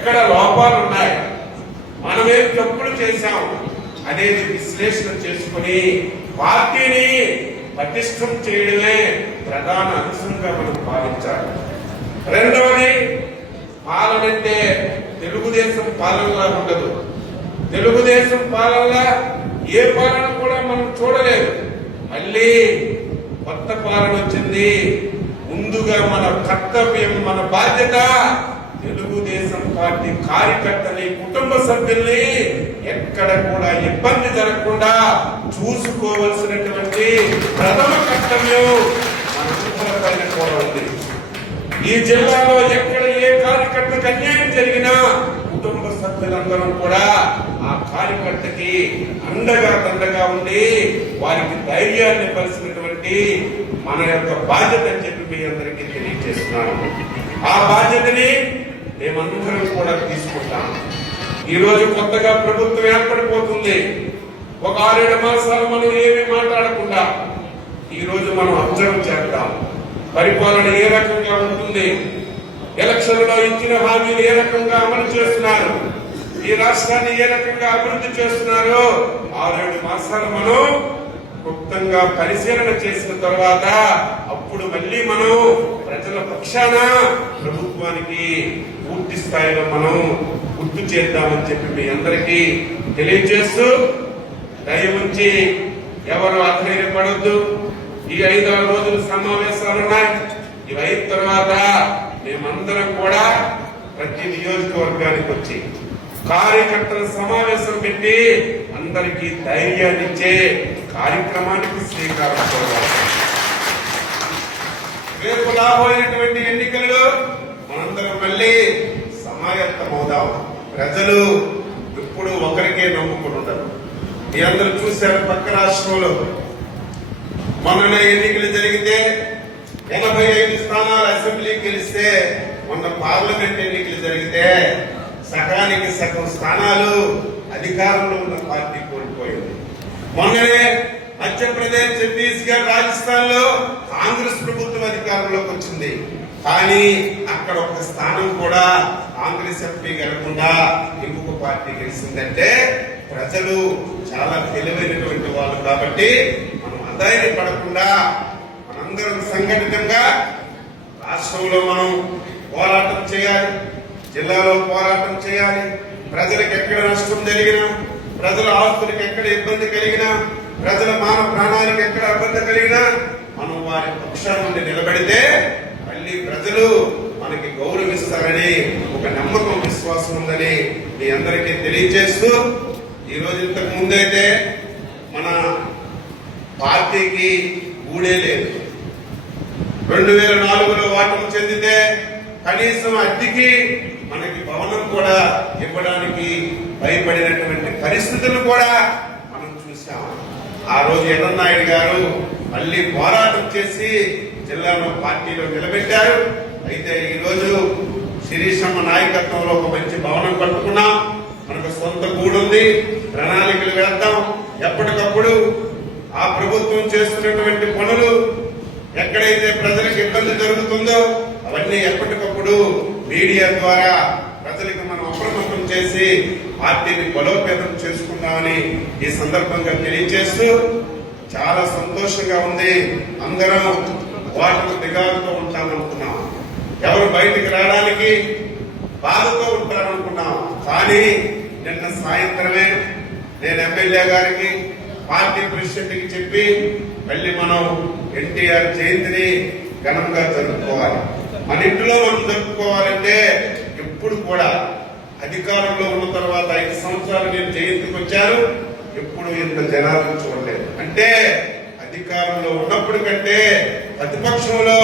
ఎక్కడ లోపాలు ఉన్నాయి? మనమేం తప్పులు చేశాం? అనేది విశ్లేషణ చేసుకుని పార్టీని పటిష్టం చేయడమే ప్రధాన అంశంగా మనం భావించాలి రెండవది పాలన అంటే తెలుగుదేశం పాలనలా ఉండదు. తెలుగుదేశం పాలనలా ఏ పాలన కూడా మనం చూడలేదు. మళ్ళీ కొత్త పాలన వచ్చింది. ముందుగా మన కర్తవ్యం మన బాధ్యత తెలుగుదేశం పార్టీ కార్యకర్తని కుటుంబ సభ్యుల్ని ఎక్కడ కూడా ఇబ్బంది జరగకుండా చూసుకోవలసినటువంటి ప్రథమ కర్తవ్యం మన పైన కూడా ఉంది. ఈ జిల్లాలో ఎక్కడ ఏ కార్యకర్తకు అన్యాయం జరిగినా కుటుంబ సభ్యులందరం కూడా ఆ కార్యకర్తకి అండగా దండగా ఉండి వారికి ధైర్యాన్ని పరిచినటువంటి మన యొక్క బాధ్యత అని చెప్పి మీ అందరికీ తెలియజేస్తున్నాను. ఆ బాధ్యతని మేమందరం కూడా తీసుకుంటాం. ఈ రోజు కొత్తగా ప్రభుత్వం ఏర్పడిపోతుంది. ఒక ఆరేడు మాసాలు మనం ఏమీ మాట్లాడకుండా ఈరోజు మనం అబ్జర్వ్ చేద్దాం. పరిపాలన ఏ రకంగా ఉంటుంది? ఎలక్షన్లో ఇచ్చిన హామీలు ఏ రకంగా అమలు చేస్తున్నారు? ఈ రాష్ట్రాన్ని ఏ రకంగా అభివృద్ధి చేస్తున్నారు? ఆరేడు మాసాలు మనం క్లుప్తంగా పరిశీలన చేసిన తర్వాత అప్పుడు మళ్ళీ మనం ప్రజల పక్షాన ప్రభుత్వానికి పూర్తి స్థాయిలో మనం గుర్తు చేద్దామని చెప్పి మీ అందరికీ తెలియజేస్తూ దయ ఉంచి ఎవరు అధైర్యపడొద్దు ఈ ఐదారు రోజులు సమావేశాలు ఉన్నాయి ఇవి అయిన తర్వాత మేమందరం కూడా ప్రతి నియోజకవర్గానికి వచ్చి కార్యకర్తల సమావేశం పెట్టి అందరికీ ధైర్యాన్ని ఇచ్చే కార్యక్రమానికి శ్రీకారం చుట్టాలి. రేపు రాబోయేటువంటి ఎన్నికల్లో మళ్ళీ మళ్ళీ సమాయత్తమవుదాం. ప్రజలు ఎప్పుడు ఒకరికే నమ్ముకుని మీ అందరూ చూశారు పక్క రాష్ట్రంలో. మొన్ననే ఎన్నికలు జరిగితే ఎనభై ఐదు స్థానాలు అసెంబ్లీ గెలిస్తే మొన్న పార్లమెంట్ ఎన్నికలు జరిగితే సగానికి సగం స్థానాలు అధికారంలో ఉన్న పార్టీ కోల్పోయింది. మొన్ననే మధ్యప్రదేశ్ ఛత్తీస్గఢ్ రాజస్థాన్లో కాంగ్రెస్ ప్రభుత్వం అధికారంలోకి వచ్చింది. కానీ అక్కడ ఒక స్థానం కూడా కాంగ్రెస్ ఎంపీ గెలకుండా ఇంకొక పార్టీ గెలిచిందంటే ప్రజలు చాలా తెలివైనటువంటి వాళ్ళు కాబట్టి మనం అధైర్యపడకుండా మనందరం సంఘటితంగా రాష్ట్రంలో మనం పోరాటం చేయాలి జిల్లాలో పోరాటం చేయాలి. ప్రజలకు ఎక్కడ నష్టం జరిగినా ప్రజల ఆస్తులకు ఎక్కడ ఇబ్బంది కలిగినా ప్రజల మాన ప్రాణాలకు ఎక్కడ ఇబ్బంది కలిగినా మనం వారి పక్షాల నుండి నిలబడితే మళ్ళీ ప్రజలు మనకి గౌరవిస్తారని ఒక నమ్మకం విశ్వాసం ఉందని మీ అందరికీ తెలియజేస్తూ ఈ రోజు ఇంతకు ముందైతే మన పార్టీకి ఊడే లేదు. రెండు వేల నాలుగులో వాటం చెందితే కనీసం అద్దెకి మనకి భవనం కూడా ఇవ్వడానికి భయపడినటువంటి పరిస్థితులు కూడా మనం చూసాం ఆ రోజు ఎర్రనాయుడు గారు మళ్ళీ పోరాటం చేసి జిల్లాలో పార్టీలో నిలబెట్టారు. అయితే ఈరోజు శిరీషమ్మ నాయకత్వంలో ఒక మంచి భవనం కట్టుకున్నాం. మనకు సొంత గూడుంది ప్రణాళికలు వేద్దాం. ఎప్పటికప్పుడు ఆ ప్రభుత్వం చేస్తున్నటువంటి పనులు ఎక్కడైతే ప్రజలకు ఇబ్బంది జరుగుతుందో అవన్నీ ఎప్పటికప్పుడు మీడియా ద్వారా ప్రజలకు మనం అప్రమత్తం చేసి పార్టీని బలోపేతం చేసుకుందామని ఈ సందర్భంగా తెలియజేస్తూ చాలా సంతోషంగా ఉంది. అందరం వాటికి దిగాలతో ఉంటామనుకున్నాం. ఎవరు బయటికి రావడానికి బాధతో ఉంటారనుకున్నాం. కానీ నిన్న సాయంత్రమే నేను ఎమ్మెల్యే గారికి పార్టీ ప్రెసిడెంట్కి చెప్పి మళ్ళీ మనం ఎన్టీఆర్ జయంతిని ఘనంగా జరుపుకోవాలి. మన ఇంట్లో మనం జరుపుకోవాలంటే ఎప్పుడు కూడా అధికారంలో ఉన్న తర్వాత ఐదు సంవత్సరాలు నేను జయంతికి వచ్చాను ఎప్పుడు ఇంత జనాలను చూడలేదు. అంటే అధికారంలో ఉన్నప్పుడు కంటే ప్రతిపక్షంలో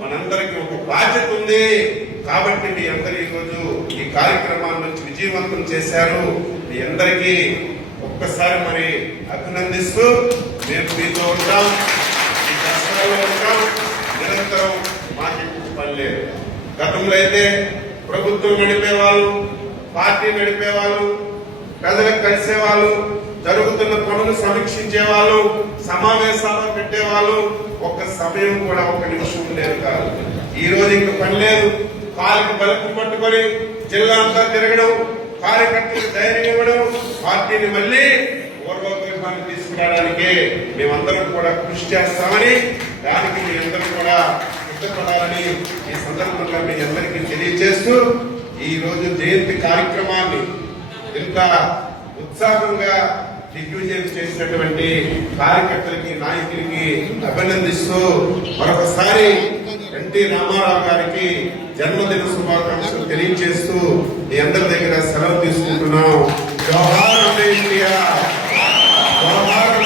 మనందరికీ ఒక బాధ్యత ఉంది. కాబట్టి మీ అందరూ ఈరోజు ఈ కార్యక్రమాన్ని నుంచి విజయవంతం చేశారు. మీ అందరికీ ఒక్కసారి మరి అభినందిస్తూ మేము మీతో ఉంటాం. ఈ కష్టాల్లో ఉంటాం. నిరంతరం మాకు ఎక్కువ పని లేదు. గతంలో అయితే ప్రభుత్వం నడిపేవాళ్ళు పార్టీ నడిపేవాళ్ళు ప్రజలకు కలిసేవాళ్ళు జరుగుతున్న పనులు సమీక్షించేవాళ్ళు సమావేశాలు పెట్టేవాళ్ళు ఒక్క సమయం కూడా ఒక నిమిషం లేదు కాదు. ఈ రోజు ఇంకా పని లేదు. కాలికి బలుపు పట్టుకొని జిల్లా అంతా తిరగడం కార్యకర్తలు ధైర్యం ఇవ్వడం పార్టీని మళ్ళీ పూర్వవైభవాన్ని తీసుకురావడానికి మేమందరం కూడా కృషి చేస్తామని దానికి మీ అందరూ కూడా సిద్ధపడాలని ఈ సందర్భంగా మీ అందరికీ తెలియజేస్తూ ఈ రోజు జయంతి కార్యక్రమాన్ని ఇంత ఉత్సాహంగా దిగ్విజయం చేసినటువంటి కార్యకర్తలకి నాయకులకి అభినందిస్తూ మరొకసారి ఎన్టీ రామారావు గారికి జన్మదిన శుభాకాంక్షలు తెలియజేస్తూ మీ అందరి దగ్గర సెలవు తీసుకుంటున్నాం. వ్యవహారం వ్యవహారం